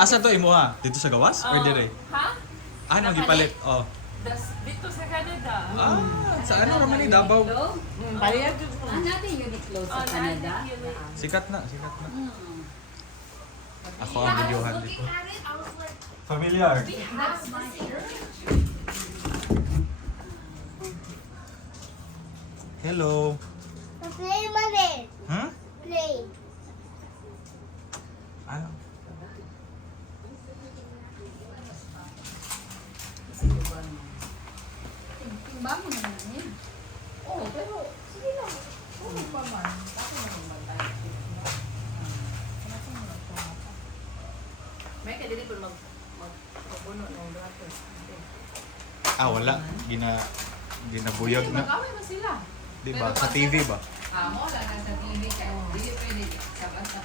Asa to imo ha? Dito sa gawas? Or dire? Ha? Ah, nagipalit. Oh. Dito sa Canada. Ah, sa ano naman ni Davao? Bayad. Natin Uniqlo sa Canada. Sikat na, sikat na. Hmm. Ako ang videohan dito. Familiar. Hello. Play money. Hmm? Play. Ano? Timbang mo naman yan. Oh, pero sige lang. Oo pa man. Ako na magmantay. May kadili po magpuno ng gato. Ah, wala. Ginabuyag na. Mag-away ba sila? Di ba? Sa TV ba? Mo lang sa TV kaya hindi pwede sa basta